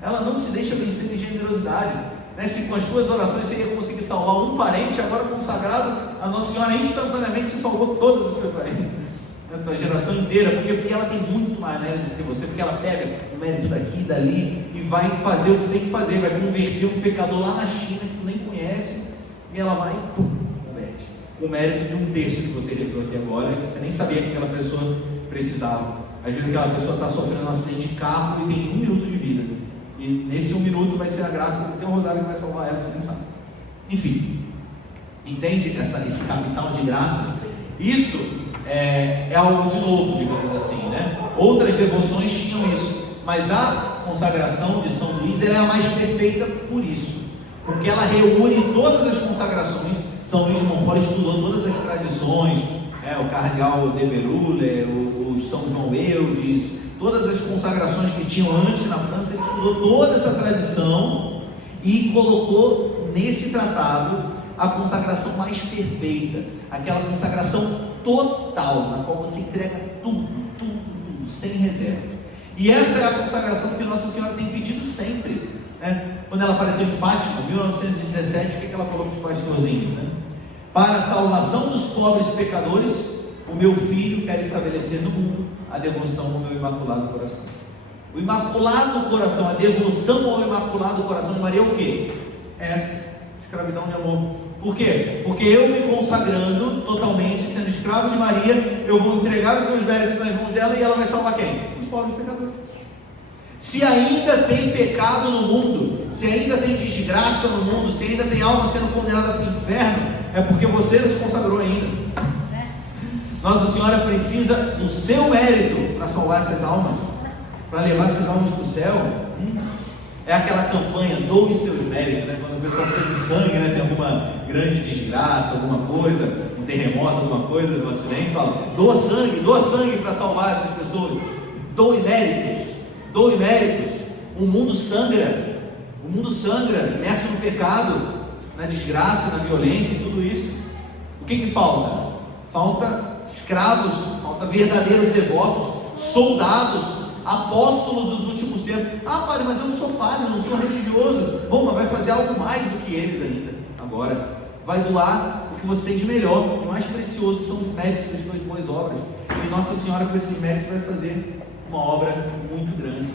Ela não se deixa vencer em generosidade, né? Se com as tuas orações você ia conseguir salvar um parente, agora consagrado a Nossa Senhora, instantaneamente você salvou todos os teus parentes, a tua geração inteira. Porque ela tem muito mais mérito do que você, porque ela pega o mérito daqui e dali e vai fazer o que tem que fazer, vai converter um pecador lá na China que tu nem conhece, e ela vai e converte, com o mérito de um terço que você rezou aqui agora, que você nem sabia que aquela pessoa precisava. Às vezes aquela pessoa está sofrendo um acidente de carro e tem 1 minuto de vida, e nesse 1 minuto vai ser a graça de ter um rosário que vai salvar ela, você nem sabe. Enfim, entende esse capital de graça? Isso é algo de novo, digamos assim, né? Outras devoções tinham isso, mas a consagração de São Luís, ela é a mais perfeita por isso, porque ela reúne todas as consagrações. São Luís de Montfort estudou todas as tradições, o Cardeal de Berulle, o São João Eudes, todas as consagrações que tinham antes na França. Ele estudou toda essa tradição e colocou nesse tratado a consagração mais perfeita, aquela consagração total, na qual você entrega tudo, sem reserva. E essa é a consagração que Nossa Senhora tem pedido sempre, né? Quando ela apareceu em Fátima, em 1917, o que ela falou para os pastorzinhos, né? Para a salvação dos pobres pecadores, o meu filho quer estabelecer no mundo a devoção ao meu Imaculado Coração. O Imaculado Coração, a devoção ao Imaculado Coração de Maria é o quê? Essa escravidão de amor. Por quê? Porque eu me consagrando totalmente, sendo escravo de Maria, eu vou entregar os meus méritos nas mãos dela, e ela vai salvar quem? Os pobres pecadores. Se ainda tem pecado no mundo, se ainda tem desgraça no mundo, se ainda tem alma sendo condenada para o inferno, é porque você não se consagrou ainda. Nossa Senhora precisa do seu mérito para salvar essas almas, para levar essas almas para o céu. É aquela campanha, doe seus méritos, né? Quando o pessoal precisa de sangue, né? Tem alguma grande desgraça, alguma coisa, um terremoto, alguma coisa, um acidente, fala: doa sangue para salvar essas pessoas. Doe méritos. O mundo sangra, imerso no pecado, na desgraça, na violência e tudo isso. O que falta? Falta escravos, falta verdadeiros devotos, soldados, apóstolos dos últimos tempos. Ah, padre, mas eu não sou padre, eu não sou religioso. Bom, mas vai fazer algo mais do que eles ainda. Agora, vai doar o que você tem de melhor e mais precioso, que são os méritos das suas boas obras. E Nossa Senhora, com esses méritos, vai fazer uma obra muito grande.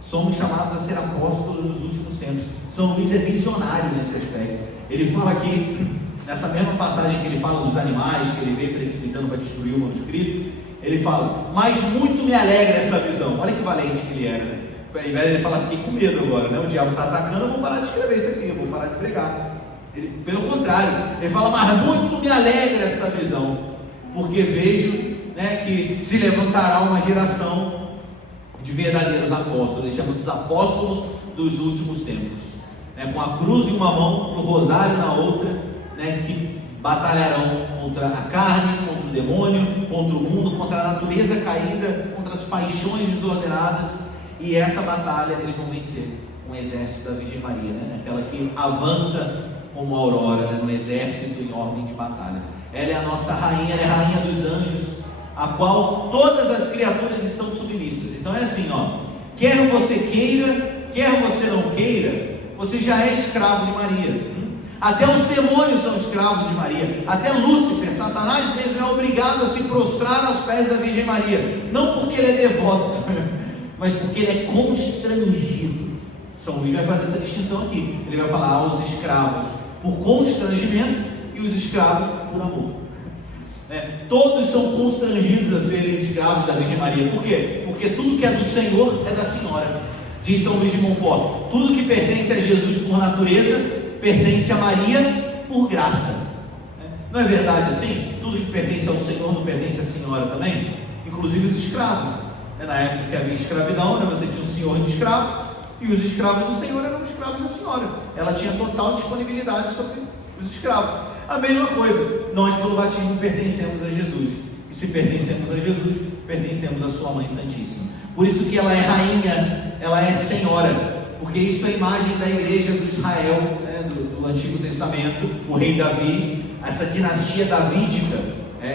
Somos chamados a ser apóstolos dos últimos tempos. São Luís é visionário nesse aspecto. Ele fala aqui, nessa mesma passagem que ele fala dos animais, que ele veio precipitando para destruir o manuscrito, ele fala: mas muito me alegra essa visão. Olha que valente que ele era, né? Ao invés de ele falar: fiquei com medo agora, né? O diabo está atacando, eu vou parar de escrever isso aqui, eu vou parar de pregar. Pelo contrário, ele fala, mas muito me alegra essa visão, porque vejo, né, que se levantará uma geração de verdadeiros apóstolos. Ele chama dos apóstolos dos últimos tempos, né, com a cruz em uma mão, o rosário na outra, né, que batalharão contra a carne, contra o demônio, contra o mundo, contra a natureza caída, contra as paixões desordenadas, e essa batalha eles vão vencer com o exército da Virgem Maria, né, aquela que avança como a aurora, né, no exército em ordem de batalha. Ela é a nossa rainha, ela é a rainha dos anjos, a qual todas as criaturas estão submissas. Então é assim, ó, quer você queira, quer você não queira, você já é escravo de Maria. Até os demônios são escravos de Maria, até Lúcifer, Satanás mesmo, é obrigado a se prostrar aos pés da Virgem Maria, não porque ele é devoto, mas porque ele é constrangido. São Luís vai fazer essa distinção aqui, ele vai falar aos escravos por constrangimento e os escravos por amor. Todos são constrangidos a serem escravos da Virgem Maria. Por quê? Porque tudo que é do Senhor é da Senhora. Diz São Luís de Montfort, tudo que pertence a Jesus por natureza pertence a Maria por graça. Não é verdade assim? Tudo que pertence ao Senhor não pertence à Senhora também? Inclusive os escravos. Na época que havia escravidão, você tinha um senhor de escravos, e os escravos do Senhor eram escravos da Senhora. Ela tinha total disponibilidade sobre os escravos. A mesma coisa, nós pelo batismo pertencemos a Jesus, e se pertencemos a Jesus, pertencemos à sua Mãe Santíssima. Por isso que ela é rainha, ela é senhora, porque isso é a imagem da igreja do Israel, né, do Antigo Testamento, o rei Davi, essa dinastia davídica,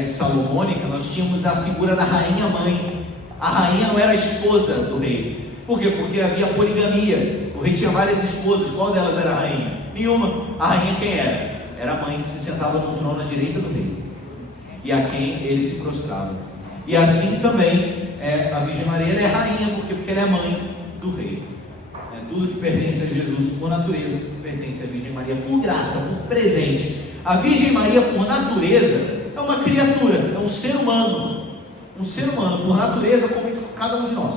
salomônica. Nós tínhamos a figura da rainha mãe. A rainha não era a esposa do rei. Por quê? Porque havia poligamia. O rei tinha várias esposas. Qual delas era a rainha? Nenhuma. A rainha quem era? Era a mãe que se sentava no trono à direita do rei, e a quem ele se prostrava. E assim também a Virgem Maria, ela é rainha porque ela é mãe do rei. Tudo que pertence a Jesus por natureza pertence à Virgem Maria por graça, por presente. A Virgem Maria por natureza é uma criatura, é um ser humano por natureza como cada um de nós,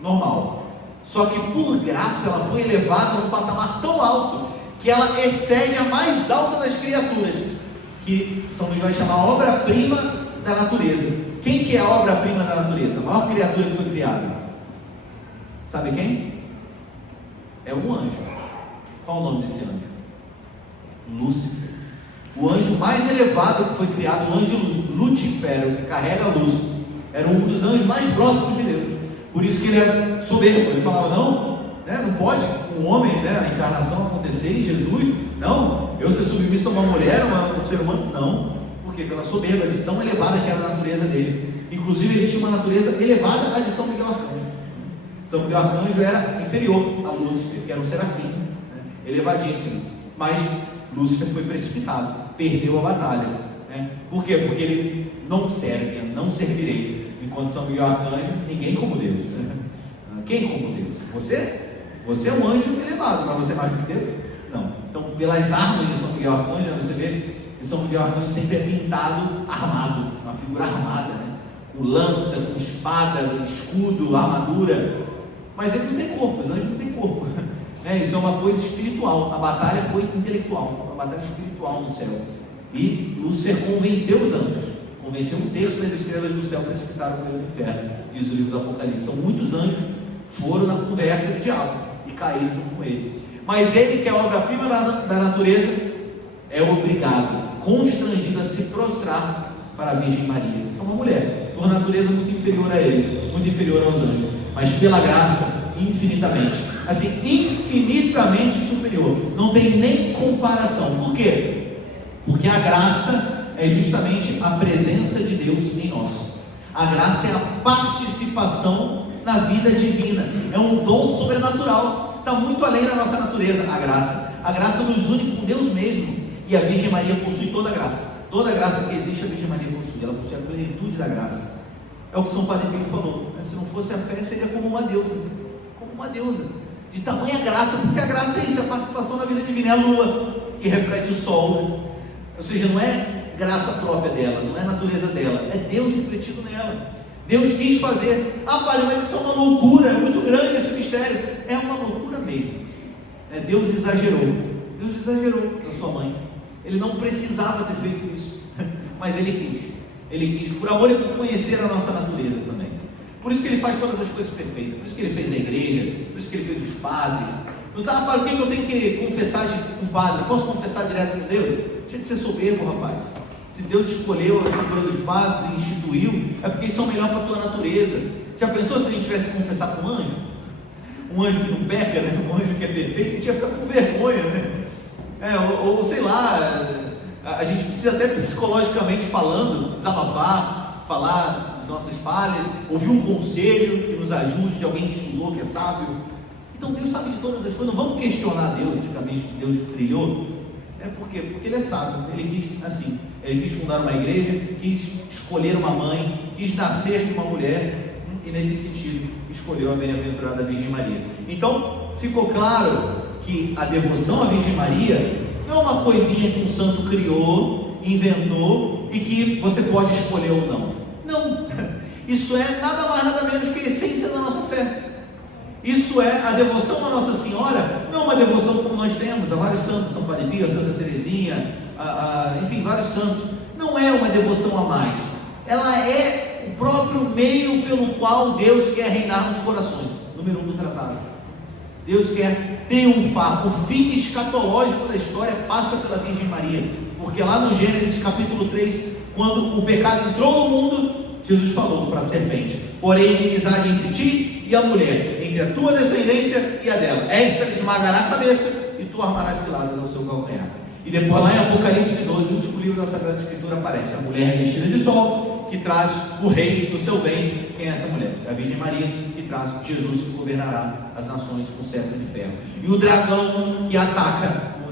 normal. Só que por graça ela foi elevada a um patamar tão alto que ela excede a mais alta das criaturas, que São Luís vai chamar a obra-prima da natureza. Quem que é a obra-prima da natureza? A maior criatura que foi criada, sabe quem? É um anjo. Qual o nome desse anjo? Lúcifer. O anjo mais elevado que foi criado, o anjo Lucifer, que carrega a luz, era um dos anjos mais próximos de Deus. Por isso que ele era soberbo. Ele falava, não pode um homem, a encarnação acontecer em Jesus. Não, eu ser submisso a uma mulher, um ser humano, não. Porque pela soberba de tão elevada que era a natureza dele. Inclusive ele tinha uma natureza elevada à de São Miguel Arcanjo. São Miguel Arcanjo era inferior a Lúcifer, que era um serafim, elevadíssimo. Mas Lúcifer foi precipitado, perdeu a batalha. Por quê? Porque ele não serve, não servirei. Enquanto São Miguel Arcanjo, ninguém como Deus. Quem como Deus? Você? Você é um anjo elevado, mas você é mais do que Deus? Não. Então, pelas armas de São Miguel Arcanjo, você vê que São Miguel Arcanjo sempre é pintado armado, uma figura armada, com lança, com espada, escudo, armadura. Mas ele não tem corpo, os anjos não têm corpo. Isso é uma coisa espiritual. A batalha foi intelectual, uma batalha espiritual no céu. E Lúcifer convenceu os anjos, convenceu um terço das estrelas do céu, precipitaram pelo inferno, diz o livro do Apocalipse. Então muitos anjos foram na conversa do diabo e caíram junto com ele. Mas ele, que é a obra-prima da natureza, é obrigado, constrangido a se prostrar para a Virgem Maria. É uma mulher, por natureza muito inferior a ele, muito inferior aos anjos, mas pela graça, infinitamente, assim, infinitamente superior. Não tem nem comparação. Por quê? Porque a graça é justamente a presença de Deus em nós. A graça é a participação na vida divina, é um dom sobrenatural, está muito além da nossa natureza. A graça nos une com Deus mesmo, e a Virgem Maria possui toda a graça que existe. A Virgem Maria possui, ela possui a plenitude da graça. É o que São Padre Pio falou, se não fosse a fé, seria como uma deusa, de tamanha graça, porque a graça é isso, é a participação na vida divina, é a lua que reflete o sol, ou seja, não é graça própria dela, não é a natureza dela, é Deus refletido nela. Deus quis fazer. Padre, mas isso é uma loucura, é muito grande esse mistério. É uma loucura mesmo, Deus exagerou, Deus exagerou na sua mãe. Ele não precisava ter feito isso, mas Ele quis. Ele quis, por amor e por conhecer a nossa natureza também. Por isso que Ele faz todas as coisas perfeitas. Por isso que Ele fez a igreja, por isso que Ele fez os padres. Não tá, para o que eu tenho que confessar com o padre? Posso confessar direto com Deus? Deixa de ser soberbo, rapaz. Se Deus escolheu a figura dos padres e instituiu, é porque eles são melhor para a tua natureza. Já pensou se a gente tivesse que confessar com um anjo? Um anjo que não peca, né? Um anjo que é perfeito, a gente ia ficar com vergonha, né? Ou sei lá, a gente precisa até psicologicamente falando, desabafar, falar das nossas falhas, ouvir um conselho que nos ajude, de alguém que estudou, que é sábio. Então Deus sabe de todas as coisas. Não vamos questionar Deus, os caminhos que Deus trilhou. Por quê? Porque Ele é sábio. Ele quis assim, Ele quis fundar uma igreja, quis escolher uma mãe, quis nascer de uma mulher, e nesse sentido escolheu a bem-aventurada Virgem Maria. Então ficou claro que a devoção à Virgem Maria não é uma coisinha que um santo criou, inventou e que você pode escolher ou não. Não, isso é nada mais nada menos que a essência da nossa fé. Isso é a devoção à Nossa Senhora. Não é uma devoção como nós temos a vários santos, São Padre Pio, a Santa Teresinha, enfim, vários santos. Não é uma devoção a mais. Ela é o próprio meio pelo qual Deus quer reinar nos corações. Número 1 do tratado. Deus quer triunfar. O fim escatológico da história passa pela Virgem Maria, porque lá no Gênesis capítulo 3, quando o pecado entrou no mundo, Jesus falou para a serpente: porém inimizade entre ti e a mulher, entre a tua descendência e a dela, esta lhe esmagará a cabeça e tu armarás ciladas no seu calcanhar. E depois lá em Apocalipse 12, o último livro da Sagrada Escritura, aparece a mulher vestida de sol, que traz o rei no seu ventre. Quem é essa mulher? É a Virgem Maria, que traz Jesus, que governará as nações com cetro de ferro. E o dragão que ataca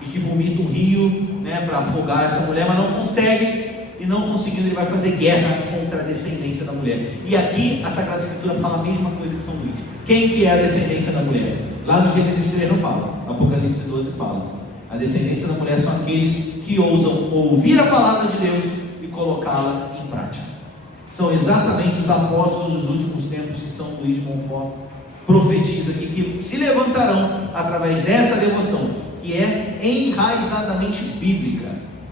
e que vomita um rio, para afogar essa mulher, mas não consegue. E não conseguindo, ele vai fazer guerra contra a descendência da mulher. E aqui a Sagrada Escritura fala a mesma coisa que São Luís. Quem que é a descendência da mulher? Lá no Gênesis 3 não fala, Apocalipse 12 fala. A descendência da mulher são aqueles que ousam ouvir a palavra de Deus e colocá-la em prática. São exatamente os apóstolos dos últimos tempos que São Luís de Montfort profetiza aqui, que se levantarão através dessa devoção, que é enraizadamente bíblica.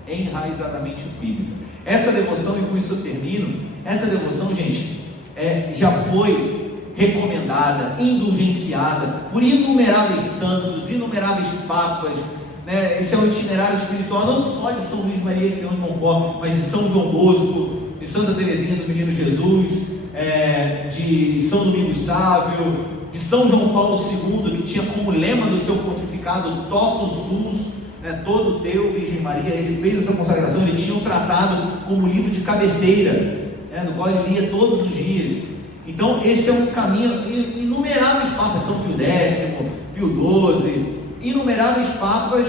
Enraizadamente bíblica. Essa devoção, e com isso eu termino, essa devoção, gente, já foi recomendada, indulgenciada por inumeráveis santos, inumeráveis papas, Esse é o itinerário espiritual não só de São Luís Maria de Montfort, mas de São João Bosco, de Santa Teresinha do Menino Jesus, de São Domingos Sávio, de São João Paulo II, que tinha como lema do seu pontificado Totus Tuus, todo teu, Virgem Maria. Ele fez essa consagração, ele tinha um tratado como livro de cabeceira, no qual ele lia todos os dias. Então esse é um caminho. Inumeráveis papas, São Pio X, Pio XII, inumeráveis papas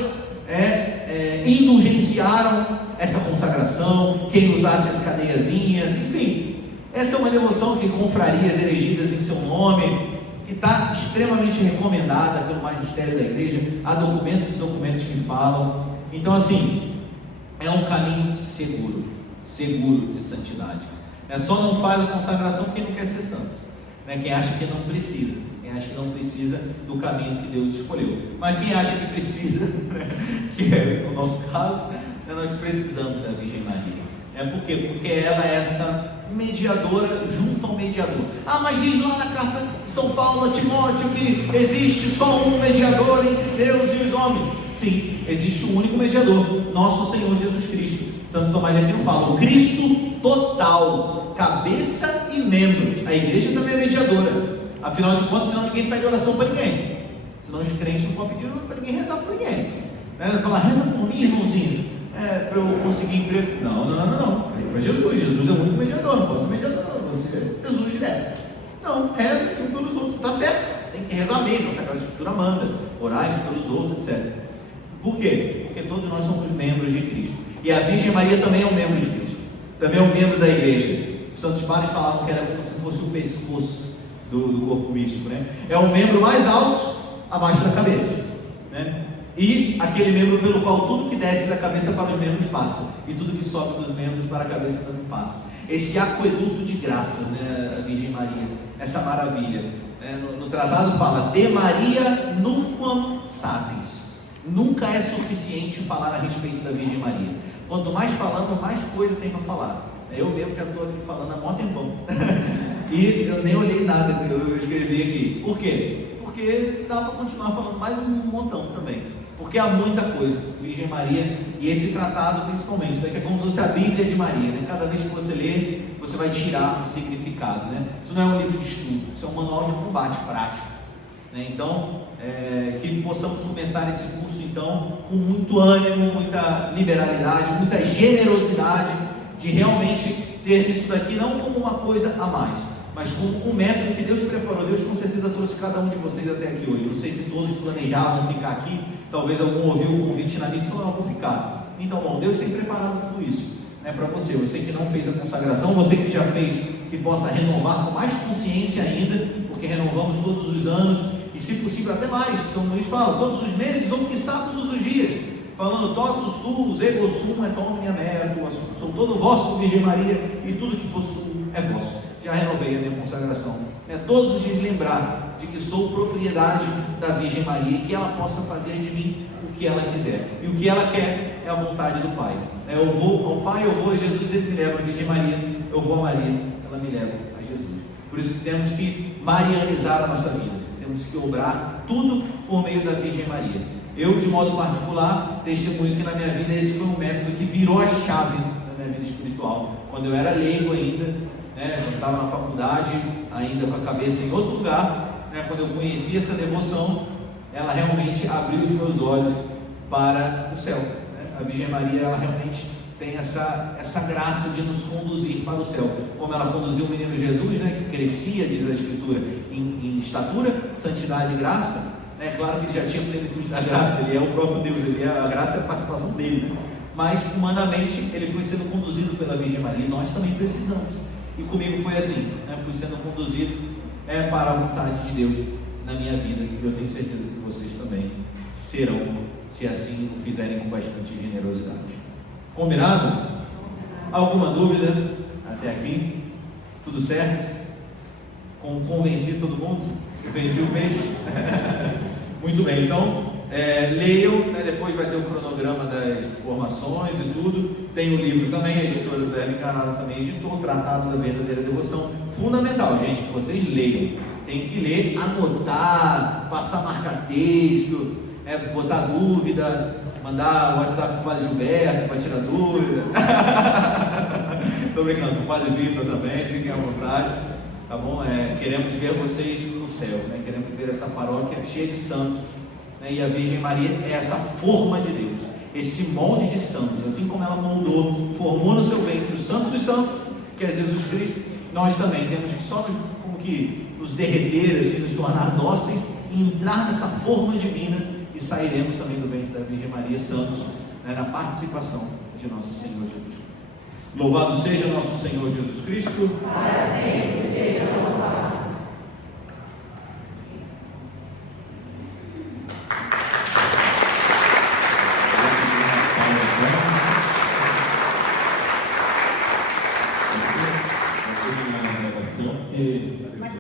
indulgenciaram essa consagração, quem usasse as cadeiazinhas, enfim. Essa é uma devoção que confrarias elegidas em seu nome, que está extremamente recomendada pelo magistério da igreja. Há documentos e documentos que falam. Então, assim, é um caminho seguro de santidade. Só não faz a consagração quem não quer ser santo, quem acha que não precisa, do caminho que Deus escolheu. Mas quem acha que precisa, que é o nosso caso, nós precisamos da Virgem Maria. Por quê? Porque ela é essa mediadora junto ao mediador. Mas diz lá na carta de São Paulo a Timóteo que existe só um mediador entre Deus e os homens. Sim, existe um único mediador, nosso Senhor Jesus Cristo. Santo Tomás de Aquino fala: o Cristo total, cabeça e membros. A igreja também é mediadora. Afinal de contas, senão ninguém pede oração para ninguém. Senão os crentes não podem pedir para ninguém rezar por ninguém. Falar: reza por mim, irmãozinho, para eu conseguir emprego. Não. É Jesus. Jesus é o único mediador. Não posso ser mediador, não. Você é Jesus direto. Não, reza sim pelos outros. Está certo. Tem que rezar mesmo. A Sagrada Escritura manda. Orar uns pelos outros, etc. Por quê? Porque todos nós somos membros de Cristo. E a Virgem Maria também é um membro de Cristo. Também é um membro da igreja. Os santos padres falavam que era como se fosse o pescoço do corpo místico, É o membro mais alto abaixo da cabeça, E aquele membro pelo qual tudo que desce da cabeça para os membros passa, e tudo que sobe dos membros para a cabeça também passa. Esse aqueduto de graças, a Virgem Maria, essa maravilha, no tratado fala, de Maria nunquam sapiens. Nunca é suficiente falar a respeito da Virgem Maria. Quanto mais falamos, mais coisa tem para falar. Eu mesmo já estou aqui falando há mó tempão. E eu nem olhei nada que eu escrevi aqui. Por quê? Porque dá para continuar falando mais um montão também. Porque há muita coisa, Virgem Maria, e esse tratado principalmente, isso daqui é como se fosse a Bíblia de Maria, né? Cada vez que você lê, você vai tirar o significado, né? Isso não é um livro de estudo, isso é um manual de combate prático, né? Então, que possamos começar esse curso então com muito ânimo, muita liberalidade, muita generosidade, de realmente ter isso daqui não como uma coisa a mais, mas como um método que Deus preparou. Deus com certeza trouxe cada um de vocês até aqui hoje. Não sei se todos planejavam ficar aqui, talvez algum ouviu o convite na missa e falou, não, vou ficar. Então, bom, Deus tem preparado tudo isso, né, para você. Você que não fez a consagração, você que já fez, que possa renovar com mais consciência ainda, porque renovamos todos os anos, e se possível até mais. São Luís fala, todos os meses ou quiçá todos os dias, falando, totus tu, ego sum et omnia mea tua, sou todo vosso, Virgem Maria, e tudo que possuo é vosso. Já renovei a minha consagração, todos os dias lembrar de que sou propriedade da Virgem Maria, e que ela possa fazer de mim o que ela quiser, e o que ela quer é a vontade do Pai. Eu vou ao Pai, eu vou a Jesus, Ele me leva a Virgem Maria, eu vou a Maria, ela me leva a Jesus. Por isso que temos que marianizar a nossa vida, temos que obrar tudo por meio da Virgem Maria. Eu, de modo particular, testemunho que na minha vida esse foi um método que virou a chave da minha vida espiritual. Quando eu era leigo ainda, quando estava na faculdade, ainda com a cabeça em outro lugar, quando eu conheci essa devoção, ela realmente abriu os meus olhos para o céu. A Virgem Maria, ela realmente tem essa graça de nos conduzir para o céu, como ela conduziu o menino Jesus, que crescia, diz a Escritura, em estatura, santidade e graça. É claro que ele já tinha plenitude da graça, ele é o próprio Deus, a graça é a participação dele, mas humanamente ele foi sendo conduzido pela Virgem Maria, e nós também precisamos. E comigo foi assim, fui sendo conduzido para a vontade de Deus na minha vida, e eu tenho certeza que vocês também serão, se assim o fizerem com bastante generosidade. Combinado? Alguma dúvida até aqui? Tudo certo? Convenci todo mundo? Vendi o peixe? Muito bem, então leiam, depois vai ter o cronograma das formações e tudo. Tem o livro também, a editora do Verbo Encarnado também editou, o Tratado da Verdadeira Devoção. Fundamental, gente, que vocês leiam. Tem que ler, anotar, passar marca-texto, botar dúvida, mandar o WhatsApp para o Padre Gilberto para tirar dúvida. Estou brincando, com o Padre Vitor também, fiquem à vontade, tá bom? Queremos ver vocês no céu, queremos ver essa paróquia cheia de santos, e a Virgem Maria é essa forma de Deus, esse molde de santos, assim como ela moldou, formou no seu ventre o santo dos santos, que é Jesus Cristo. Nós também temos que só nos derreter, assim, nos tornar dóceis e entrar nessa forma divina, e sairemos também do ventre da Virgem Maria santos, na participação de nosso Senhor Jesus Cristo. Louvado seja nosso Senhor Jesus Cristo. Para sempre.